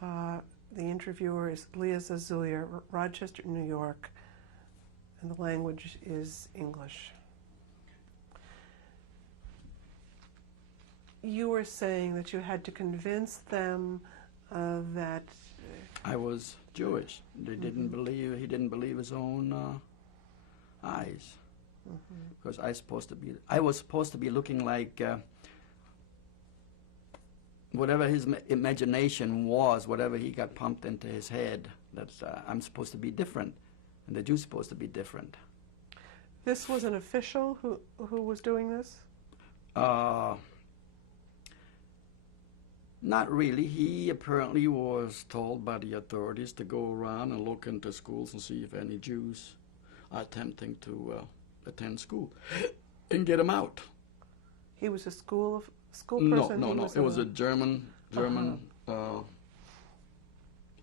The interviewer is Leah Zazulia, Rochester, New York, and the language is English. You were saying that you had to convince them that I was Jewish. They didn't believe. He didn't believe his own eyes, because I was supposed to be looking like whatever his imagination was, whatever he got pumped into his head. That I'm supposed to be different, and the Jew's supposed to be different. This was an official who was doing this? Not really. He apparently was told by the authorities to go around and look into schools and see if any Jews are attempting to attend school and get them out. He was a school person? No. It was a German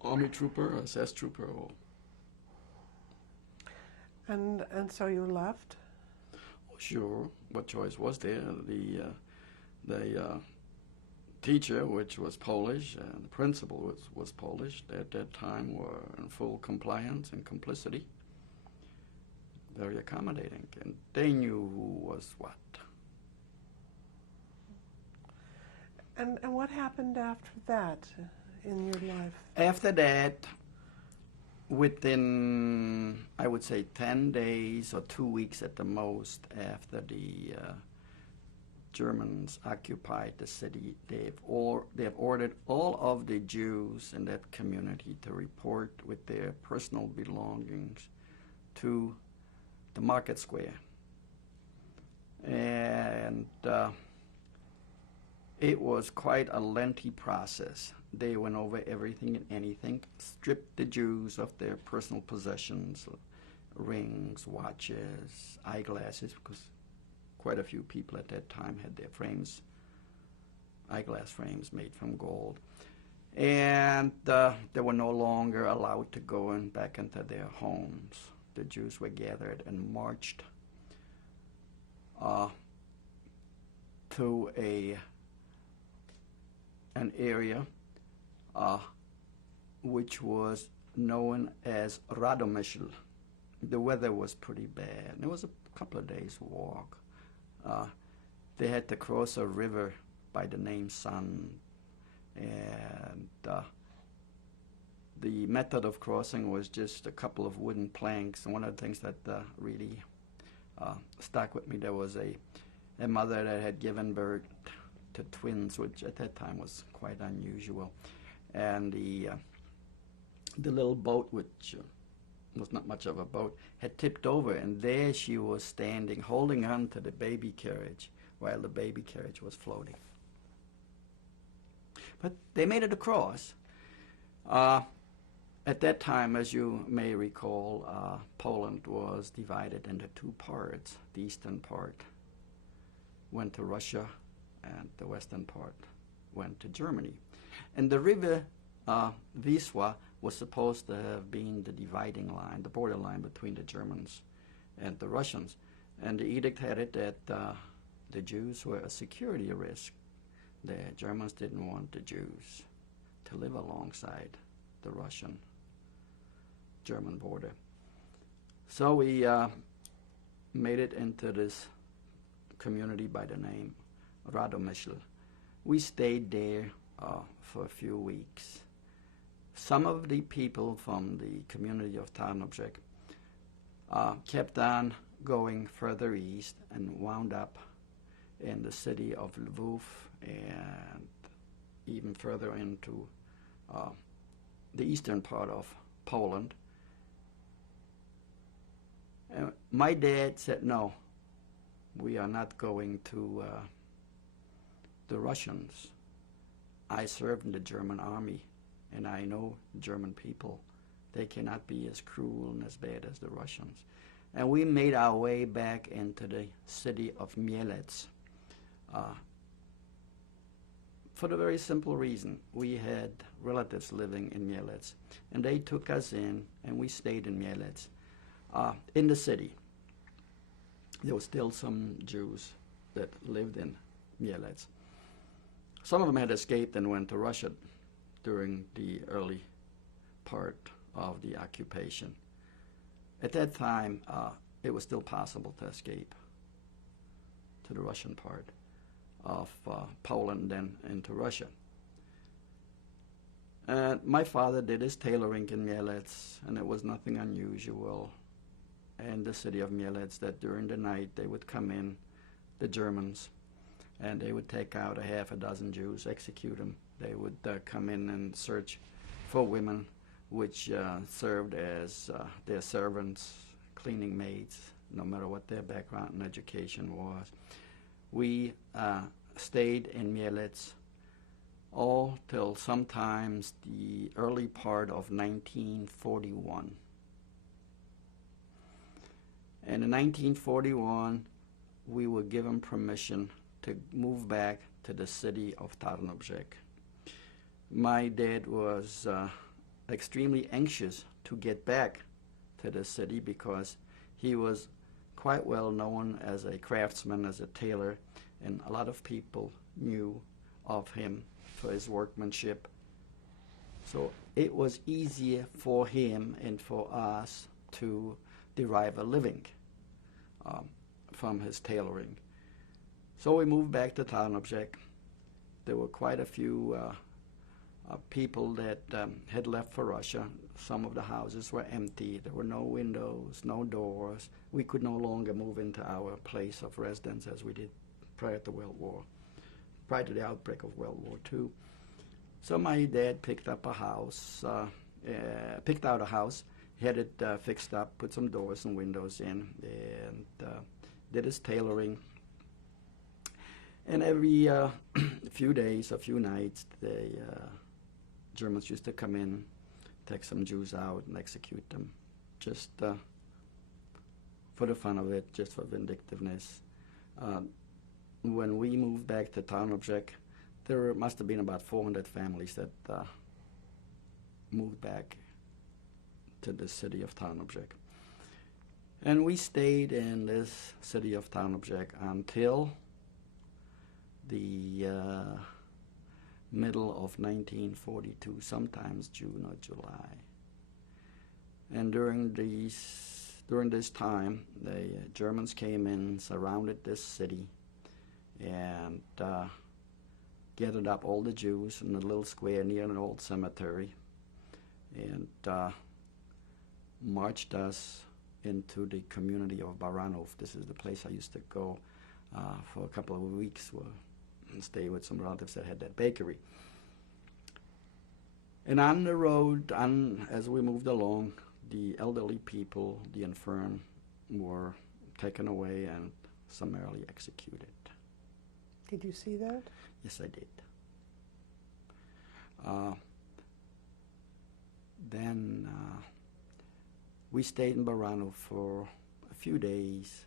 army trooper, SS trooper. And so you left? Sure. What choice was there? The teacher, which was Polish, and the principal was Polish at that time, were in full compliance and complicity. Very accommodating, and they knew who was what. And what happened after that in your life? After that, within, I would say, 10 days or 2 weeks at the most, after the Germans occupied the city, they have ordered all of the Jews in that community to report with their personal belongings to the market square. And it was quite a lengthy process. They went over everything and anything, stripped the Jews of their personal possessions, rings, watches, eyeglasses, because quite a few people at that time had their frames, eyeglass frames made from gold. And they were no longer allowed to go back into their homes. The Jews were gathered and marched to an area which was known as Radomischl. The weather was pretty bad. It was a couple of days' walk. They had to cross a river by the name Sun, and the method of crossing was just a couple of wooden planks. And one of the things that really stuck with me, there was a mother that had given birth to twins, which at that time was quite unusual, and the little boat, which was not much of a boat, had tipped over, and there she was standing, holding on to the baby carriage while the baby carriage was floating. But they made it across. At that time, as you may recall, Poland was divided into two parts. The eastern part went to Russia, and the western part went to Germany. And the river Wisła was supposed to have been the dividing line, the border line between the Germans and the Russians. And the edict had it that the Jews were a security risk. The Germans didn't want the Jews to live alongside the Russian-German border. So we made it into this community by the name Radomischl. We stayed there for a few weeks. Some of the people from the community of Tarnobrzeg kept on going further east and wound up in the city of Lwów and even further into the eastern part of Poland. My dad said, no, we are not going to the Russians. I served in the German army, and I know German people. They cannot be as cruel and as bad as the Russians. And we made our way back into the city of Mielec for the very simple reason. We had relatives living in Mielec, and they took us in, and we stayed in Mielec. In the city, there were still some Jews that lived in Mielec. Some of them had escaped and went to Russia during the early part of the occupation. At that time, it was still possible to escape to the Russian part of Poland, then into Russia. My father did his tailoring in Mielec, and it was nothing unusual in the city of Mielec that during the night they would come in, the Germans, and they would take out a half a dozen Jews, execute them. They would come in and search for women, which served as their servants, cleaning maids, no matter what their background and education was. We stayed in Mielec all till sometimes the early part of 1941. And in 1941, we were given permission to move back to the city of Tarnobrzeg. My dad was extremely anxious to get back to the city because he was quite well known as a craftsman, as a tailor, and a lot of people knew of him for his workmanship. So it was easier for him and for us to derive a living from his tailoring. So we moved back to Tarnobrzeg. There were quite a few people that had left for Russia. Some of the houses were empty. There were no windows, no doors. We could no longer move into our place of residence as we did prior to World War, prior to the outbreak of World War II. So my dad picked out a house, had it fixed up, put some doors and windows in, and did his tailoring. And every few days, a few nights, the Germans used to come in, take some Jews out and execute them, just for the fun of it, just for vindictiveness. When we moved back to Tarnobrzeg, there must have been about 400 families that moved back to the city of Tarnobrzeg. And we stayed in this city of Tarnobrzeg until the middle of 1942, sometimes June or July. And during this time, the Germans came in, surrounded this city, and gathered up all the Jews in a little square near an old cemetery, and marched us into the community of Baranov. This is the place I used to go for a couple of weeks and stay with some relatives that had that bakery. And on the road, as we moved along, the elderly people, the infirm, were taken away and summarily executed. Did you see that? Yes, I did. Then we stayed in Baranov for a few days,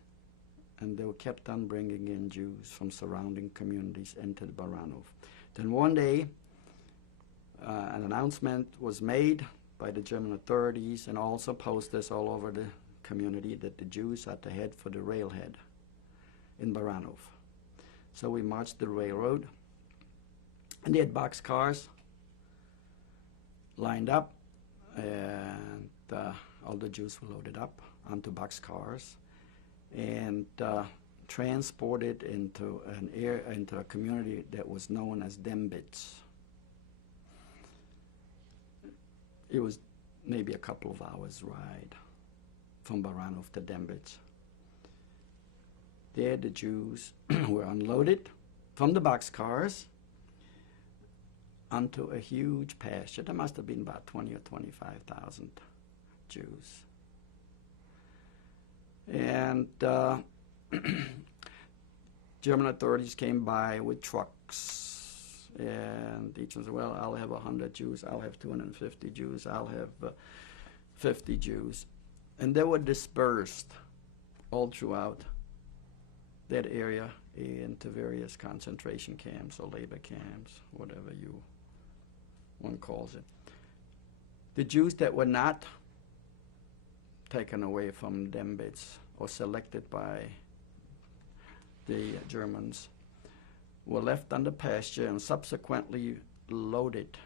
and they kept on bringing in Jews from surrounding communities into Baranov. Then one day, an announcement was made by the German authorities and also posters all over the community that the Jews had to head for the railhead in Baranov. So we marched the railroad, and they had boxcars lined up, and all the Jews were loaded up onto boxcars and transported into a community that was known as Dembitz. It was maybe a couple of hours ride from Baranov to Dembitz. There the Jews were unloaded from the boxcars onto a huge pasture. There must have been about 20 or 25,000 Jews. And German authorities came by with trucks, and each one said, well, I'll have 100 Jews, I'll have 250 Jews, I'll have 50 Jews. And they were dispersed all throughout that area into various concentration camps or labor camps, whatever one calls it. The Jews that were not taken away from Dembitz or selected by the Germans were left on the pasture and subsequently loaded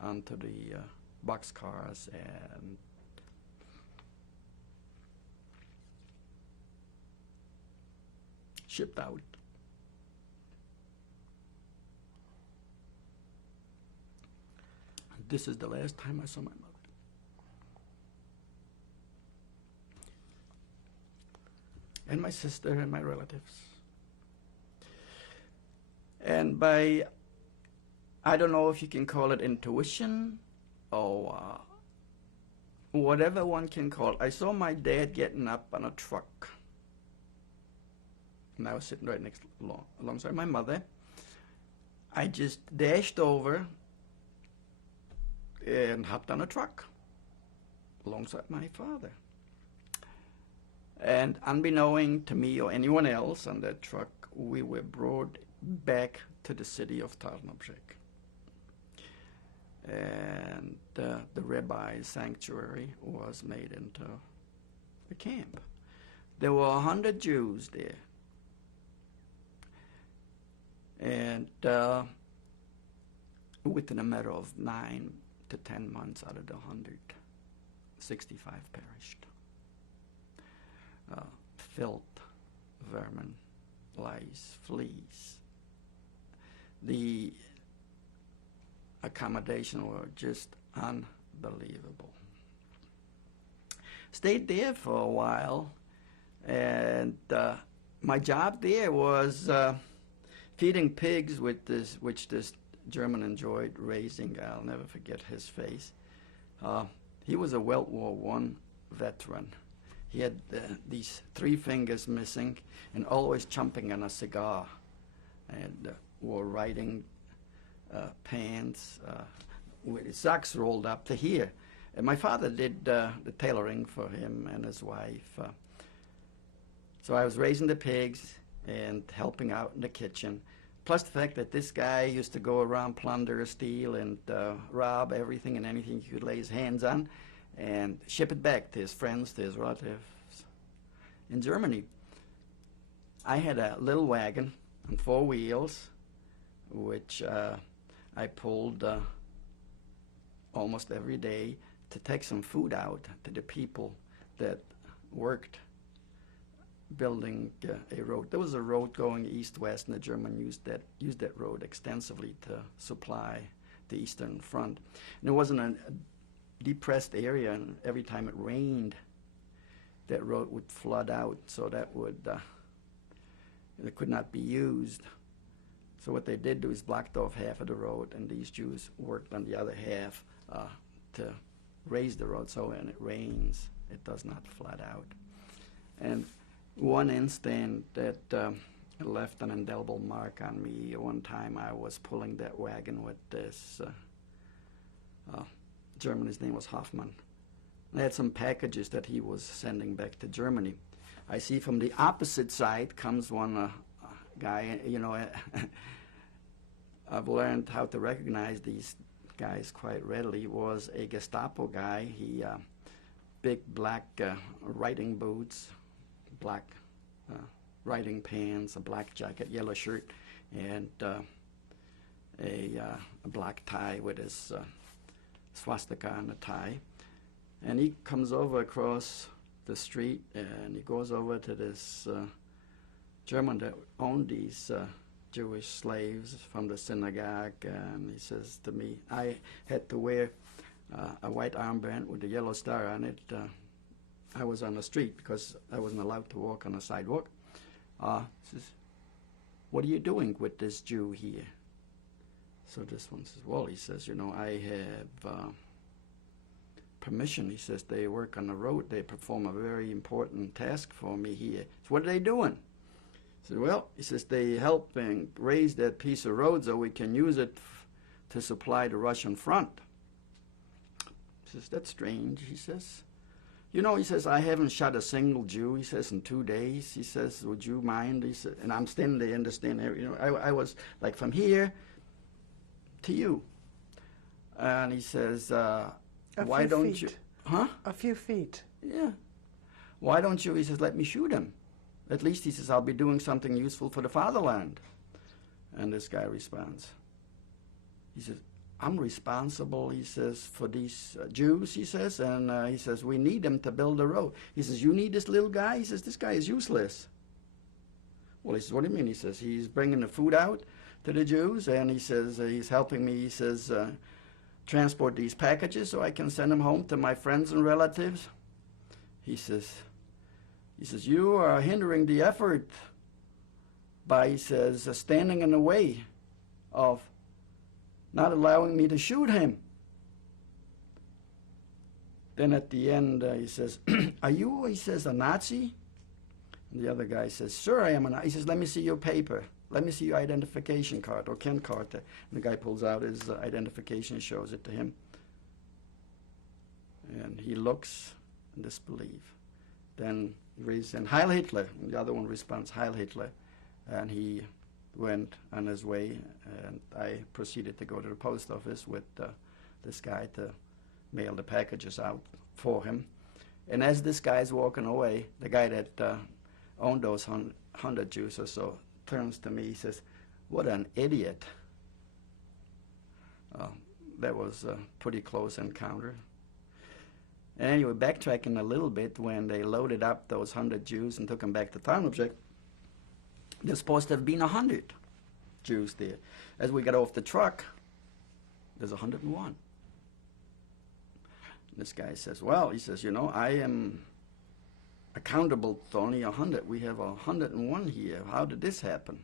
onto the boxcars and shipped out. This is the last time I saw my mother. And my sister and my relatives. And by, I don't know if you can call it intuition or whatever one can call it, I saw my dad getting up on a truck. And I was sitting right next alongside my mother. I just dashed over and hopped on a truck alongside my father. And unbeknown to me or anyone else on that truck, we were brought back to the city of Tarnobrzeg. And the rabbi's sanctuary was made into a camp. There were 100 Jews there. And within a matter of 9 to 10 months out of the 100, 65 perished. Filth, vermin, lice, fleas. The accommodation were just unbelievable. Stayed there for a while, and my job there was feeding pigs with which this German enjoyed raising. I'll never forget his face. He was a World War I veteran. He had these 3 fingers missing and always chomping on a cigar, and wore riding pants with his socks rolled up to here. And my father did the tailoring for him and his wife. So I was raising the pigs and helping out in the kitchen. Plus the fact that this guy used to go around, plunder, steal, and rob everything and anything he could lay his hands on and ship it back to his friends, to his relatives. In Germany, I had a little wagon on 4 wheels, which I pulled almost every day to take some food out to the people that worked building a road. There was a road going east-west, and the Germans used that road extensively to supply the Eastern Front. And it wasn't a depressed area, and every time it rained, that road would flood out, so that would it could not be used. So what they did do is blocked off half of the road, and these Jews worked on the other half to raise the road, so when it rains, it does not flood out. And one instant that left an indelible mark on me, one time I was pulling that wagon with this German, his name was Hoffman. I had some packages that he was sending back to Germany. I see from the opposite side comes one guy, you know, I've learned how to recognize these guys quite readily. Was a Gestapo guy. He big black riding boots, black riding pants, a black jacket, yellow shirt, and a black tie with his swastika on the tie. And he comes over across the street, and he goes over to this German that owned these Jewish slaves from the synagogue, and he says to me, I had to wear a white armband with a yellow star on it. I was on the street because I wasn't allowed to walk on the sidewalk. He says, what are you doing with this Jew here? So this one says, well, he says, you know, I have permission. He says, they work on the road. They perform a very important task for me here. So what are they doing? He said, well, he says, they help and raise that piece of road so we can use it to supply the Russian front. He says, that's strange, he says. You know, he says, I haven't shot a single Jew, he says, in 2 days. He says, would you mind? He said, and I'm standing there in the stand, you know, I was like from here to you. And he says, why don't you? Huh? A few feet. Yeah. Why don't you, he says, let me shoot him? At least, he says, I'll be doing something useful for the fatherland. And this guy responds. He says, I'm responsible, he says, for these Jews, he says, and he says, we need them to build a road. He says, you need this little guy? He says, this guy is useless. Well, he says, what do you mean? He says, he's bringing the food out to the Jews, and he says, he's helping me, he says, transport these packages so I can send them home to my friends and relatives. He says, you are hindering the effort by, he says, standing in the way of not allowing me to shoot him. Then at the end, he says, are you, he says, a Nazi? And the other guy says, sure, I am a Nazi. He says, let me see your paper. Let me see your identification card or Ken card. And the guy pulls out his identification and shows it to him. And he looks in disbelief. Then he raises in Heil Hitler. And the other one responds, Heil Hitler. And he went on his way, and I proceeded to go to the post office with this guy to mail the packages out for him. And as this guy's walking away, the guy that owned those 100 Jews or so turns to me, he says, what an idiot. That was a pretty close encounter. And anyway, backtracking a little bit, when they loaded up those 100 Jews and took them back to Tarnobrzeg, there's supposed to have been 100 Jews there. As we got off the truck, there's 101. This guy says, well, he says, I am accountable to only 100. We have 101 here. How did this happen?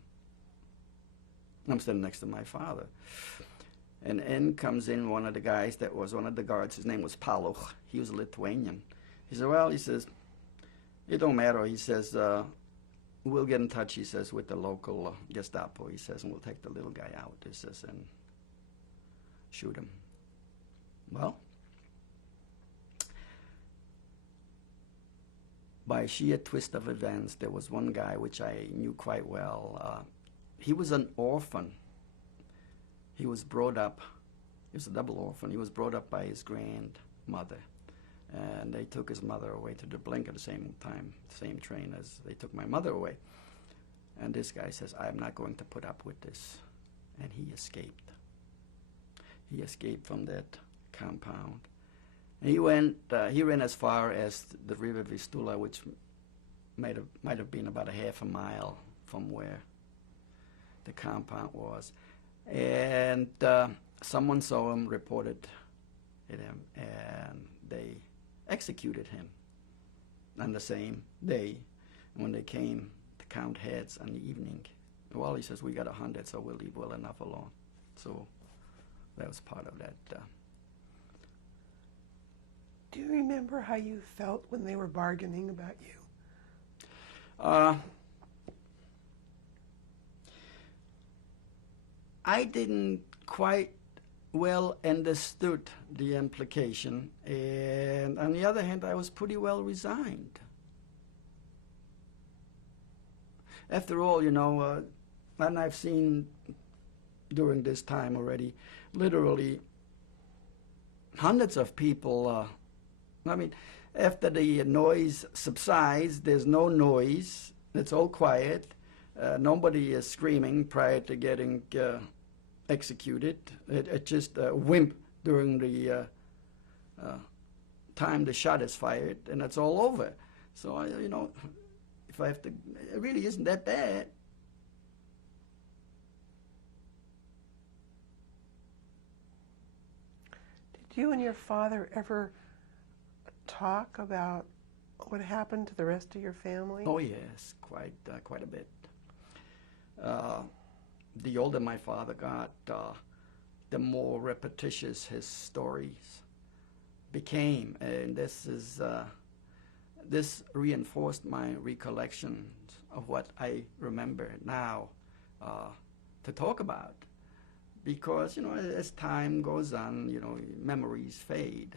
I'm standing next to my father. And in comes in one of the guys that was one of the guards. His name was Paluch. He was a Lithuanian. He said, well, he says, it don't matter. He says, we'll get in touch, he says, with the local Gestapo, he says, and we'll take the little guy out, he says, and shoot him. Well, by sheer twist of events, there was one guy which I knew quite well. He was an orphan. He was brought up, he was a double orphan. He was brought up by his grandmother. And they took his mother away to Dublin at the same time, same train as they took my mother away. And this guy says, I'm not going to put up with this. And he escaped. He escaped from that compound. And he ran as far as the river Vistula, which might have been about a half a mile from where the compound was. And someone saw him, reported it him, and they executed him on the same day. When they came to count heads in the evening, well, he says, we got 100, so we'll leave well enough alone. So that was part of that. Do you remember how you felt when they were bargaining about you? I didn't quite well understood the implication, and on the other hand, I was pretty well resigned. After all, and I've seen during this time already, literally hundreds of people, after the noise subsides, there's no noise, it's all quiet, nobody is screaming prior to getting executed. It's just a wimp during the time the shot is fired, and it's all over. So, if I have to, it really isn't that bad. Did you and your father ever talk about what happened to the rest of your family? Oh yes, quite a bit. The older my father got, the more repetitious his stories became, and this reinforced my recollections of what I remember now to talk about, because as time goes on, memories fade.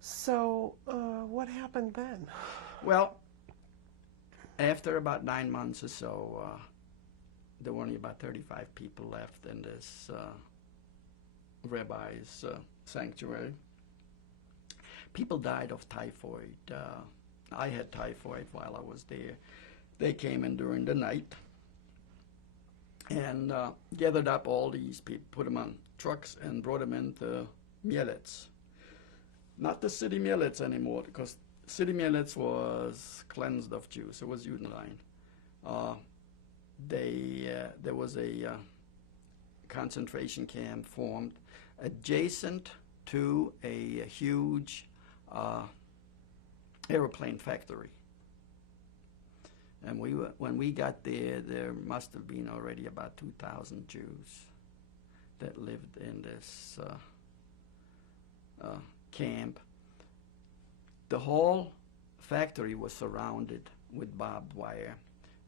So, what happened then? Well, after about 9 months or so, there were only about 35 people left in this rabbi's sanctuary. People died of typhoid. I had typhoid while I was there. They came in during the night, and gathered up all these people, put them on trucks, and brought them into Mielec. Not the city Mielec anymore, because city Mielec was cleansed of Jews. It was Judenrein. There was a concentration camp formed adjacent to a huge airplane factory. And when we got there must have been already about 2,000 Jews that lived in this camp. The whole factory was surrounded with barbed wire,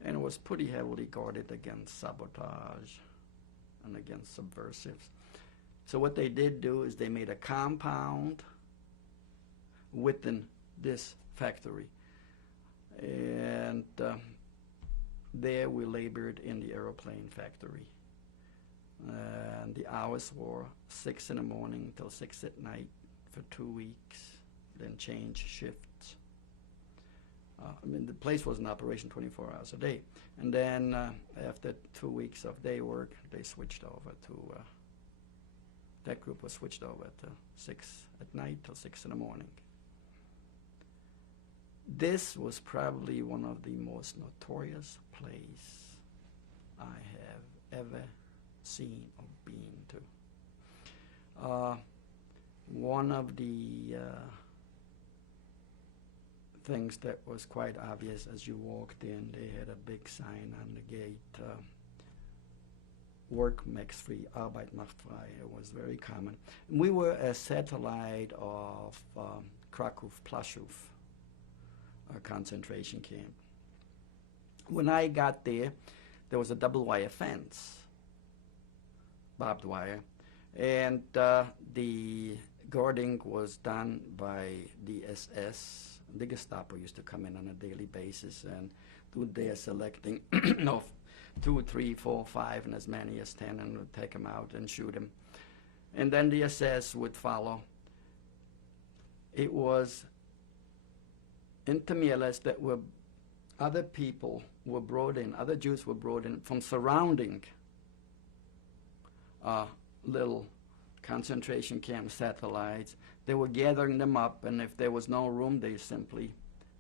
and it was pretty heavily guarded against sabotage and against subversives. So what they did do is they made a compound within this factory. And there we labored in the aeroplane factory. And the hours were 6 in the morning till 6 at night for 2 weeks, then change shifts. The place was in operation 24 hours a day. And then after 2 weeks of day work, they switched over to, that group was switched over to 6 at night till 6 in the morning. This was probably one of the most notorious places I have ever seen or been to. One of the things that was quite obvious as you walked in, they had a big sign on the gate, work makes free, Arbeit macht frei. It was very common. And we were a satellite of Krakow-Plaszow, a concentration camp. When I got there was a double wire fence, barbed wire, and the guarding was done by the SS. The Gestapo used to come in on a daily basis and do their selecting of 2, 3, 4, 5, and as many as 10, and would take them out and shoot them. And then the SS would follow. It was into Mielec that were other people were brought in, other Jews were brought in from surrounding little concentration camp satellites. They were gathering them up, and if there was no room, they simply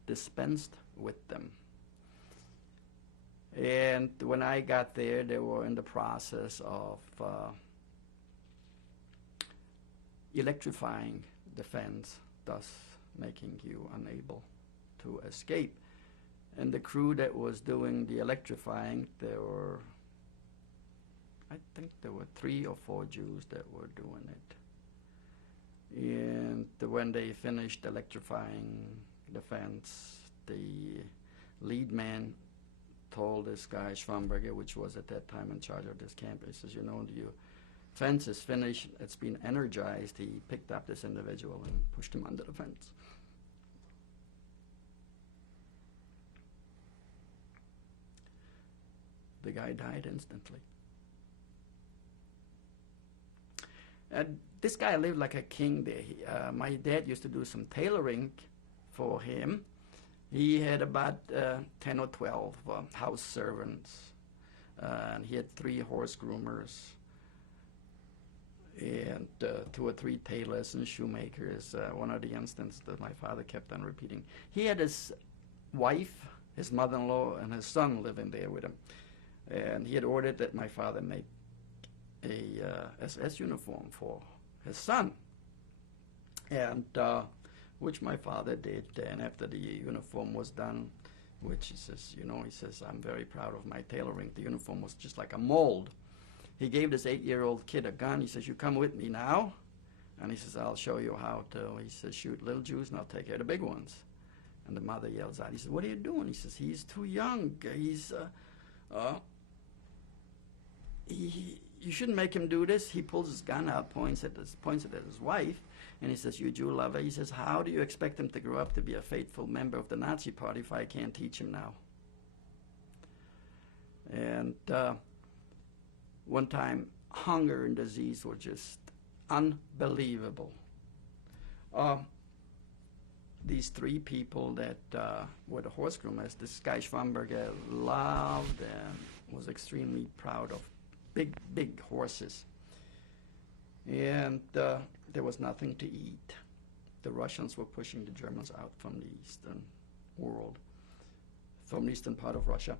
dispensed with them. And when I got there, they were in the process of electrifying the fence, thus making you unable to escape. And the crew that was doing the electrifying, I think there were 3 or 4 Jews that were doing it. And when they finished electrifying the fence, the lead man told this guy, Schwamberger, which was at that time in charge of this camp, he says, the fence is finished, it's been energized. He picked up this individual and pushed him under the fence. The guy died instantly. This guy lived like a king there. My dad used to do some tailoring for him. He had about 10 or 12 house servants, and he had 3 horse groomers, and 2 or 3 tailors and shoemakers. One of the instances that my father kept on repeating. He had his wife, his mother-in-law, and his son living there with him. And he had ordered that my father make a SS uniform for his son, and which my father did. And after the uniform was done, which he says, I'm very proud of my tailoring. The uniform was just like a mold. He gave this 8-year-old kid a gun. He says, you come with me now. And he says, I'll show you how to. He says, shoot little Jews and I'll take care of the big ones. And the mother yells out. He says, what are you doing? He says, he's too young. You shouldn't make him do this. He pulls his gun out, points it at his wife, and he says, you Jew lover. He says, how do you expect him to grow up to be a faithful member of the Nazi Party if I can't teach him now? And one time, hunger and disease were just unbelievable. These 3 people that were the horse groomers, this guy Schwamberger loved them was extremely proud of big, big horses. And there was nothing to eat. The Russians were pushing the Germans out from the eastern world, from the eastern part of Russia.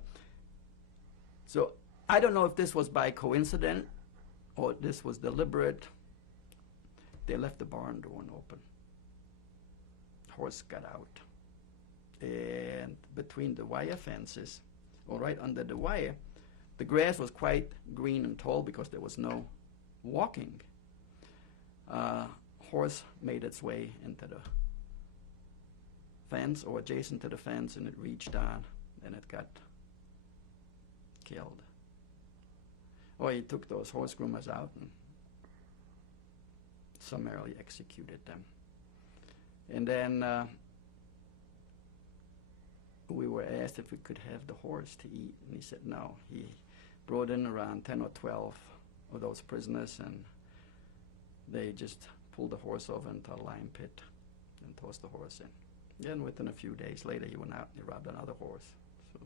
So I don't know if this was by coincidence or this was deliberate. They left the barn door open. Horse got out. And between the wire fences, or right under the wire, the grass was quite green and tall because there was no walking. Horse made its way into the fence or adjacent to the fence, and it reached down and it got killed. Or he took those horse groomers out and summarily executed them. And then we were asked if we could have the horse to eat, and he said no. He brought in around 10 or 12 of those prisoners, and they just pulled the horse over into a lime pit and tossed the horse in. And within a few days later, he went out and he robbed another horse. So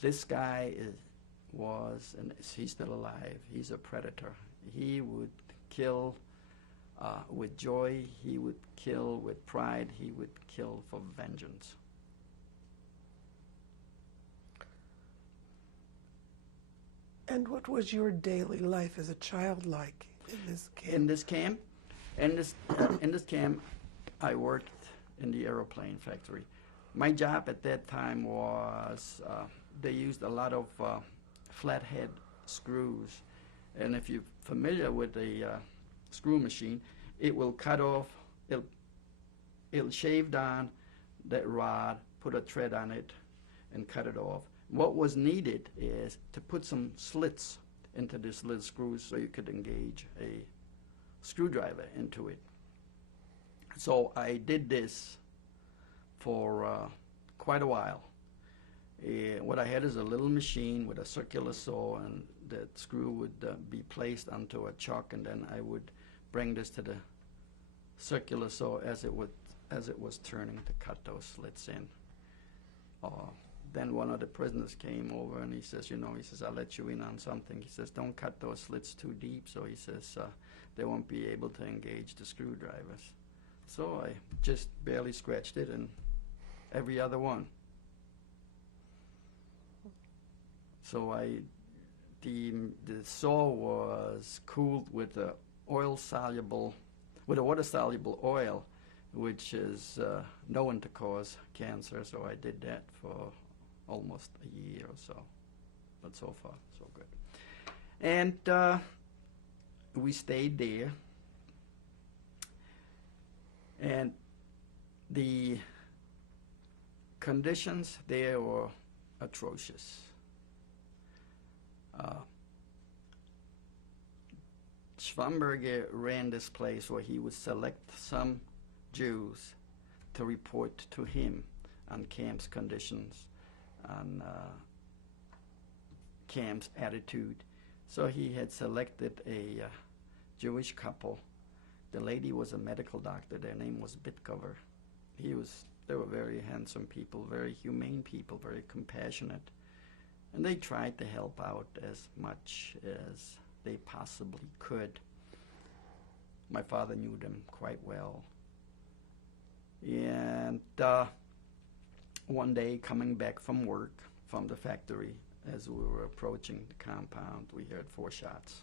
this guy and he's still alive. He's a predator. He would kill with joy. He would kill with pride. He would kill for vengeance. And what was your daily life as a child like in this camp? In this camp, I worked in the aeroplane factory. My job at that time was they used a lot of flathead screws, and if you're familiar with a screw machine, it will cut off. It'll shave down that rod, put a thread on it, and cut it off. What was needed is to put some slits into these little screws so you could engage a screwdriver into it. So I did this for quite a while. What I had is a little machine with a circular saw, and that screw would be placed onto a chuck, and then I would bring this to the circular saw as it was turning to cut those slits in. Then one of the prisoners came over and he says, I'll let you in on something. He says, don't cut those slits too deep. So he says, they won't be able to engage the screwdrivers. So I just barely scratched it, and every other one. So the saw was cooled with a water-soluble oil, which is known to cause cancer. So I did that for almost a year or so, but so far so good. And we stayed there, and the conditions there were atrocious. Schwamberger ran this place where he would select some Jews to report to him on camp's conditions, on camp's attitude. So he had selected a Jewish couple. The lady was a medical doctor. Their name was Bitcover. They were very handsome people, very humane people, very compassionate. And they tried to help out as much as they possibly could. My father knew them quite well. And one day, coming back from work, from the factory, as we were approaching the compound, we heard 4 shots.